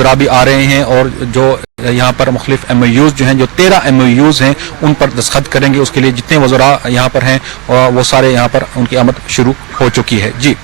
वज़रा भी आ रहे हैं और जो यहाँ पर मुख्तलिफ MOUs जो हैं, जो 13 MOUs हैं, उन पर दस्तखत करेंगे। उसके लिए जितने वज़रा यहाँ पर हैं वो सारे यहाँ पर उनकी आमद शुरू हो चुकी है। जी,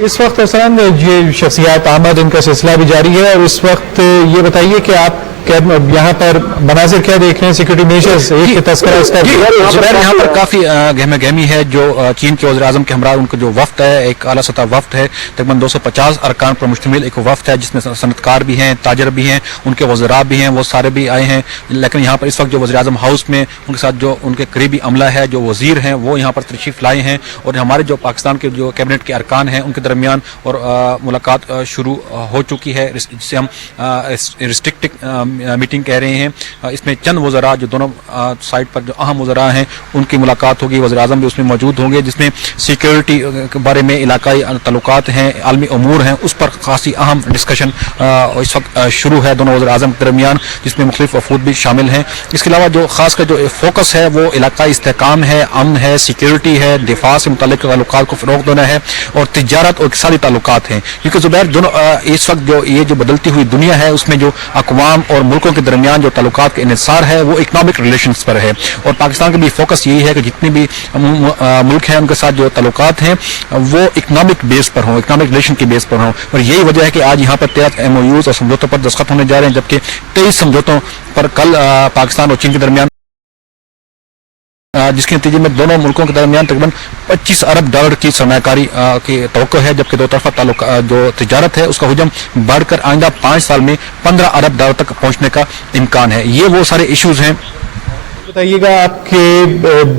इस वक्त अरसलान ये शख्सियात आमद इनका सिलसिला भी जारी है, और इस वक्त ये बताइए कि आप यहाँ पर मनाजिर क्या देख रहे हैं, सिक्योरिटी मेजर्स एक तस्करा इसका यहाँ पर काफी गहमा गहमी है। जो चीन के वज़ीर आज़म के हमरा उनका जो वफ्द है, एक आला सतह वफ्द है, तकरीबन 250 अरकान पर मुश्तमिल एक वफ्द है, जिसमें सनतकार भी हैं, ताजर भी हैं, उनके वज़रा भी हैं, वो सारे भी आए हैं। लेकिन यहाँ पर इस वक्त जो वज़ीर आज़म हाउस में उनके साथ जो उनके करीबी अमला है, जो वज़ीर हैं, वो यहाँ पर तशरीफ लाए हैं, और हमारे जो पाकिस्तान के जो कैबिनेट के अरकान हैं उनके दरमियान और मुलाकात शुरू हो चुकी है, जिसे हम रिस्ट्रिक्टेड मीटिंग कह रहे हैं। इसमें चंद वज़रा जो दोनों साइड पर जो अहम वज़रा हैं उनकी मुलाकात होगी, वज़ीर आज़म भी उसमें मौजूद होंगे, जिसमें सिक्योरिटी के बारे में, इलाकाई तल्लुकात हैं, आलमी अमूर हैं, उस पर खासी अहम डिस्कशन इस वक्त शुरू है दोनों वज़ीर आज़म के दरमियान, जिसमें मुख्तलिफ वफूद भी शामिल हैं। इसके अलावा जो खास कर जो फोकस है वो इलाकाई इस्तेहकाम है, अमन है, सिक्योरिटी है, दिफा से मुतल्लिक़ ताल्लुकात को फ़रोग़ देना है, और तिजारत और इक़्तिसादी ताल्लुकात हैं। क्योंकि ज़ुबैर दोनों इस वक्त जो ये जो बदलती हुई दुनिया है उसमें जो अक़वाम और मुल्कों के दरमियान जो ताल्लुकात का इन्हिसार है वो इकनॉमिक रिलेशंस पर है, और पाकिस्तान का भी फोकस यही है कि जितने भी मुल्क हैं उनके साथ जो ताल्लुकात हैं वो इकनॉमिक बेस पर हों, इकनॉमिक रिलेशन की बेस पर हों। और यही वजह है कि आज यहाँ पर 13 MOUs और समझौतों पर दस्तखत होने जा रहे हैं, जबकि 23 समझौतों पर कल पाकिस्तान और चीन के दरमियान, जिसके नतीजे में दोनों मुल्कों के दरमियान तकरीबन $25 अरब की सरमायाकारी की तवक्को है, जबकि दो तरफा ताल्लुक जो तिजारत है उसका हुजम बढ़कर आइंदा 5 साल में $15 अरब तक पहुंचने का इम्कान है। ये वो सारे इश्यूज हैं। बताइएगा, आपके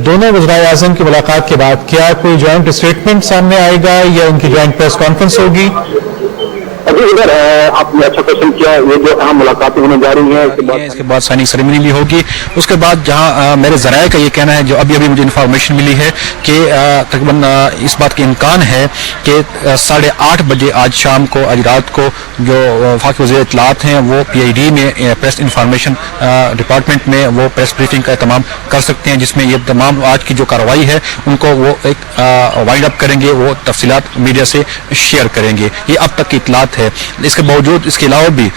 दोनों वज़ीर आज़म की मुलाकात के बाद क्या कोई जॉइंट स्टेटमेंट सामने आएगा या उनकी जॉइंट प्रेस कॉन्फ्रेंस होगी? अभी इधर आपने अच्छा क्वेश्चन किया, ये जो अहम मुलाकातें होने जा रही हैं, इसके बाद साइनिंग सेरेमनी भी होगी। उसके बाद जहां मेरे ज़राए का ये कहना है, जो अभी मुझे इन्फॉर्मेशन मिली है कि तकरीबन इस बात का इम्कान है कि 8:30 बजे आज शाम को, आज रात को जो वफाकी वज़ीर इत्तलाआत हैं वो PID में प्रेस इंफॉर्मेशन डिपार्टमेंट में वो प्रेस ब्रीफिंग का एहतमाम कर सकते हैं, जिसमें ये तमाम आज की जो कार्रवाई है उनको वो एक वाइंड अप करेंगे, वो तफसीलात मीडिया से शेयर करेंगे। ये अब तक की इत्तलात है। इसके बावजूद इसके अलावा भी